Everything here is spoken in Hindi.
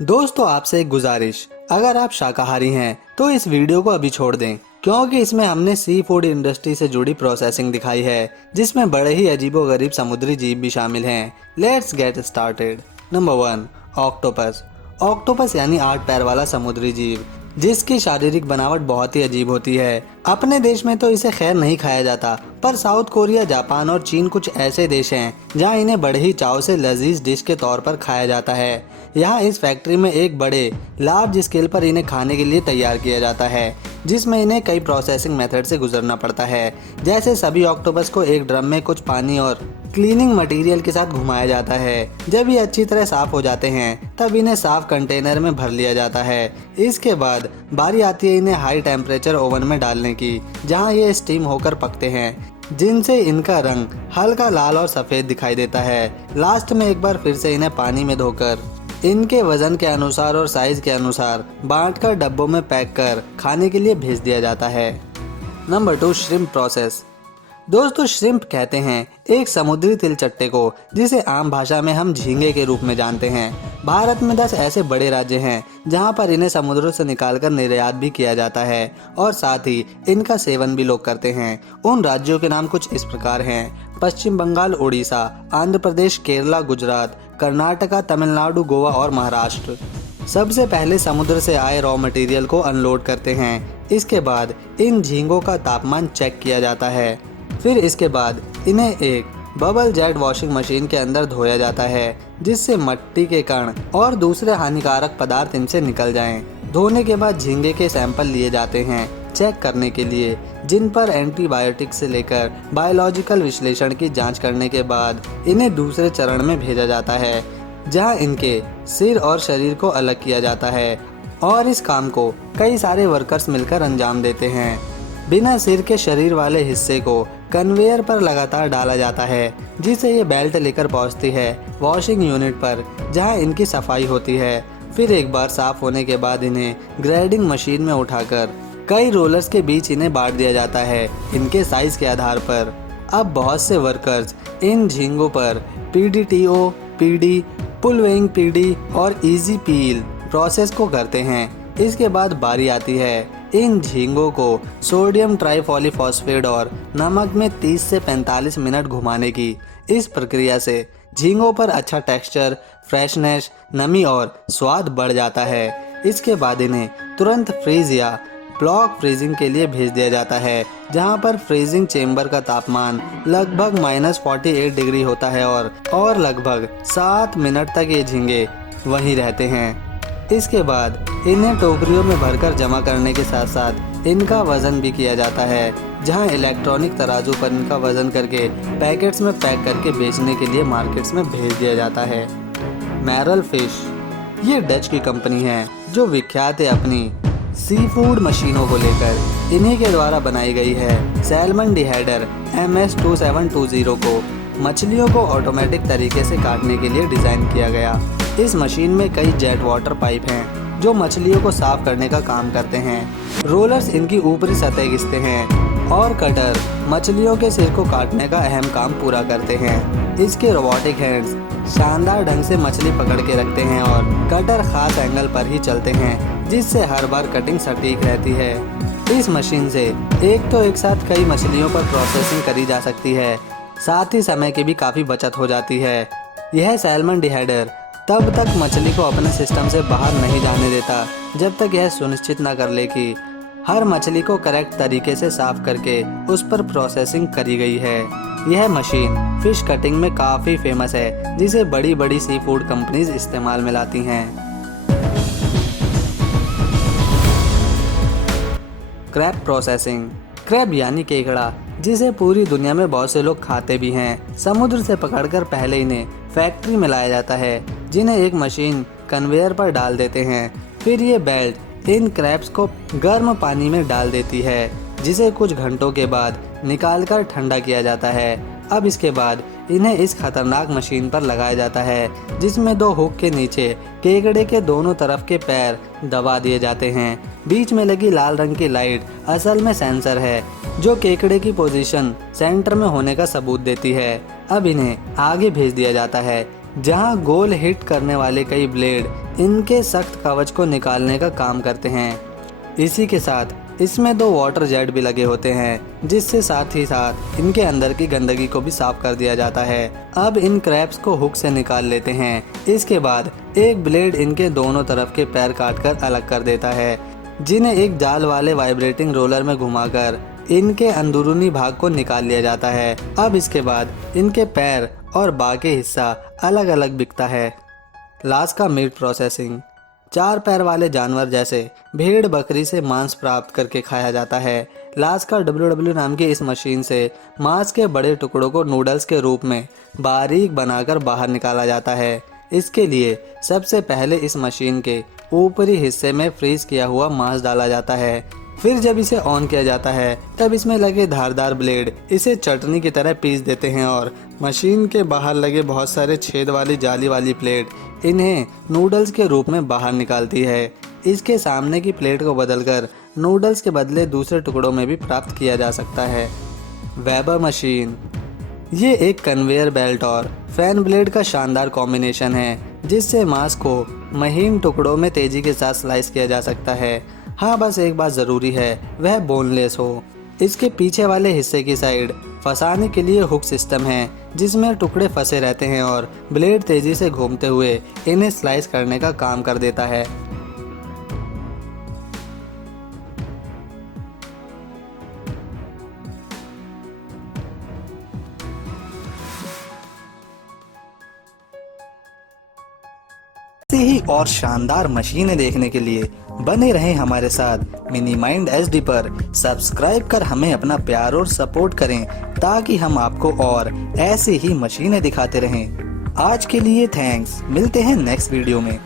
दोस्तों आपसे एक गुजारिश, अगर आप शाकाहारी हैं तो इस वीडियो को अभी छोड़ दें, क्योंकि इसमें हमने सी फूड इंडस्ट्री से जुड़ी प्रोसेसिंग दिखाई है जिसमें बड़े ही अजीबोगरीब समुद्री जीव भी शामिल हैं। Let's get started. Number 1, octopus. Octopus यानी 8 पैर वाला समुद्री जीव जिसकी शारीरिक बनावट बहुत ही अजीब होती है। अपने देश में तो इसे खैर नहीं खाया जाता, पर साउथ कोरिया, जापान और चीन कुछ ऐसे देश हैं जहां इन्हें बड़े ही चाव से लजीज डिश के तौर पर खाया जाता है। यहाँ इस फैक्ट्री में एक बड़े लार्ज स्केल पर इन्हें खाने के लिए तैयार किया जाता है, जिसमें इन्हें कई प्रोसेसिंग मेथड से गुजरना पड़ता है। जैसे सभी ऑक्टोपस को एक ड्रम में कुछ पानी और क्लीनिंग मटेरियल के साथ घुमाया जाता है। जब ये अच्छी तरह साफ हो जाते हैं तब इन्हें साफ कंटेनर में भर लिया जाता है। इसके बाद बारी आती है इन्हें हाई टेम्परेचर ओवन में डालने की, जहां ये स्टीम होकर पकते हैं, जिनसे इनका रंग हल्का लाल और सफ़ेद दिखाई देता है। लास्ट में एक बार फिर से इन्हें पानी में धोकर इनके वजन के अनुसार और साइज के अनुसार बांटकर डब्बों में पैक कर खाने के लिए भेज दिया जाता है। Number 2, shrimp process. दोस्तों, श्रिम्प कहते हैं एक समुद्री तिलचट्टे को, जिसे आम भाषा में हम झींगे के रूप में जानते हैं। भारत में 10 ऐसे बड़े राज्य हैं जहां पर इन्हें समुद्रों से निकालकर निर्यात भी किया जाता है और साथ ही इनका सेवन भी लोग करते हैं। उन राज्यों के नाम कुछ इस प्रकार हैं: पश्चिम बंगाल, उड़ीसा, आंध्र प्रदेश, केरला, गुजरात, कर्नाटका, तमिलनाडु, गोवा और महाराष्ट्र। सबसे पहले समुद्र से आए रॉ मटेरियल को अनलोड करते हैं। इसके बाद इन झींगों का तापमान चेक किया जाता है। फिर इसके बाद इन्हें एक बबल जेट वॉशिंग मशीन के अंदर धोया जाता है, जिससे मिट्टी के कण और दूसरे हानिकारक पदार्थ इनसे निकल जाएं। धोने के बाद झींगे के सैंपल लिए जाते हैं चेक करने के लिए, जिन पर एंटीबायोटिक से लेकर बायोलॉजिकल विश्लेषण की जांच करने के बाद इन्हें दूसरे चरण में भेजा जाता है, जहां इनके सिर और शरीर को अलग किया जाता है और इस काम को कई सारे वर्कर्स मिलकर अंजाम देते हैं। बिना सिर के शरीर वाले हिस्से को कन्वेयर पर लगातार डाला जाता है, जिसे ये बेल्ट लेकर पहुंचती है वॉशिंग यूनिट पर, जहां इनकी सफाई होती है। फिर एक बार साफ होने के बाद इन्हें ग्रेडिंग मशीन में उठाकर कई रोलर्स के बीच इन्हें बांट दिया जाता है इनके साइज के आधार पर। अब बहुत से वर्कर्स इन झींगों पर PDTO, PD, पुल वेइंग PD और इजी पील प्रोसेस को करते हैं। इसके बाद बारी आती है इन झींगों को सोडियम ट्राइफॉलीफॉस्फेट और नमक में 30 से 45 मिनट घुमाने की। इस प्रक्रिया से झींगों पर अच्छा टेक्सचर, फ्रेशनेस, नमी और स्वाद बढ़ जाता है। इसके बाद इन्हें तुरंत फ्रीज या ब्लॉक फ्रीजिंग के लिए भेज दिया जाता है, जहां पर फ्रीजिंग चेंबर का तापमान लगभग -48 डिग्री होता है और लगभग 7 मिनट तक ये झींगे वहीं रहते हैं। इसके बाद इन्हें टोकरियों में भरकर जमा करने के साथ साथ इनका वजन भी किया जाता है, जहां इलेक्ट्रॉनिक तराजू पर इनका वजन करके पैकेट्स में पैक करके बेचने के लिए मार्केट्स में भेज दिया जाता है। मैरल फिश, ये डच की कंपनी है जो विख्यात है अपनी सी फूड मशीनों को लेकर। इन्हीं के द्वारा बनाई गई है सैल्मन डिहाइडर MS2720 को मछलियों को ऑटोमेटिक तरीके से काटने के लिए डिज़ाइन किया गया। इस मशीन में कई जेट वाटर पाइप हैं जो मछलियों को साफ करने का काम करते हैं। रोलर्स इनकी ऊपरी सतह घिसते हैं और कटर मछलियों के सिर को काटने का अहम काम पूरा करते हैं। इसके रोबोटिक हैंड्स शानदार ढंग से मछली पकड़ के रखते हैं और कटर खास एंगल पर ही चलते हैं, जिससे हर बार कटिंग सटीक रहती है। इस मशीन से एक साथ कई मछलियों पर प्रोसेसिंग करी जा सकती है, साथ ही समय की भी काफ़ी बचत हो जाती है। यह सैल्मन डिहाइडर तब तक मछली को अपने सिस्टम से बाहर नहीं जाने देता जब तक यह सुनिश्चित न कर ले कि हर मछली को करेक्ट तरीके से साफ करके उस पर प्रोसेसिंग करी गई है। यह मशीन फिश कटिंग में काफ़ी फेमस है, जिसे बड़ी बड़ी सी फूड कंपनीज इस्तेमाल में लाती हैं। Crab processing. क्रैब यानी केकड़ा, जिसे पूरी दुनिया में बहुत से लोग खाते भी हैं, समुद्र से पकड़कर पहले इन्हें फैक्ट्री में लाया जाता है, जिन्हें एक मशीन कन्वेयर पर डाल देते हैं। फिर ये बेल्ट इन क्रैब्स को गर्म पानी में डाल देती है, जिसे कुछ घंटों के बाद निकालकर ठंडा किया जाता है। अब इसके बाद इन्हें इस खतरनाक मशीन पर लगाया जाता है, जिसमें 2 हुक के नीचे केकड़े के दोनों तरफ के पैर दबा दिए जाते हैं। बीच में लगी लाल रंग की लाइट असल में सेंसर है, जो केकड़े की पोजीशन सेंटर में होने का सबूत देती है। अब इन्हें आगे भेज दिया जाता है। जहां गोल हिट करने वाले कई ब्लेड इनके सख्त कवच को निकालने का काम करते हैं। इसी के साथ इसमें 2 वाटर जेट भी लगे होते हैं, जिससे साथ ही साथ इनके अंदर की गंदगी को भी साफ कर दिया जाता है। अब इन क्रैब्स को हुक से निकाल लेते हैं। इसके बाद एक ब्लेड इनके दोनों तरफ के पैर काटकर अलग कर देता है, जिन्हें एक जाल वाले वाइब्रेटिंग रोलर में घुमाकर इनके अंदरूनी भाग को निकाल लिया जाता है। अब इसके बाद इनके पैर और बाकी हिस्सा अलग अलग बिकता है। लास्ट का मीट प्रोसेसिंग। 4 पैर वाले जानवर जैसे भेड़ बकरी से मांस प्राप्त करके खाया जाता है। लास्ट का WW नाम की इस मशीन से मांस के बड़े टुकड़ों को नूडल्स के रूप में बारीक बनाकर बाहर निकाला जाता है। इसके लिए सबसे पहले इस मशीन के ऊपरी हिस्से में फ्रीज किया हुआ मांस डाला जाता है। फिर जब इसे ऑन किया जाता है तब इसमें लगे धारदार ब्लेड इसे चटनी की तरह पीस देते हैं और मशीन के बाहर लगे बहुत सारे छेद वाली जाली वाली प्लेट इन्हें नूडल्स के रूप में बाहर निकालती है। इसके सामने की प्लेट को बदलकर नूडल्स के बदले दूसरे टुकड़ों में भी प्राप्त किया जा सकता है। Weber machine. ये एक कन्वेयर बेल्ट और फैन ब्लेड का शानदार कॉम्बिनेशन है, जिससे मांस को महीन टुकड़ों में तेजी के साथ स्लाइस किया जा सकता है। हाँ, बस एक बात ज़रूरी है, वह बोनलेस हो। इसके पीछे वाले हिस्से की साइड फंसाने के लिए हुक सिस्टम है, जिसमें टुकड़े फंसे रहते हैं और ब्लेड तेजी से घूमते हुए इन्हें स्लाइस करने का काम कर देता है। ऐसे ही और शानदार मशीनें देखने के लिए बने रहें हमारे साथ मिनी माइंड HD पर। सब्सक्राइब कर हमें अपना प्यार और सपोर्ट करें, ताकि हम आपको और ऐसी ही मशीनें दिखाते रहें। आज के लिए थैंक्स, मिलते हैं नेक्स्ट वीडियो में।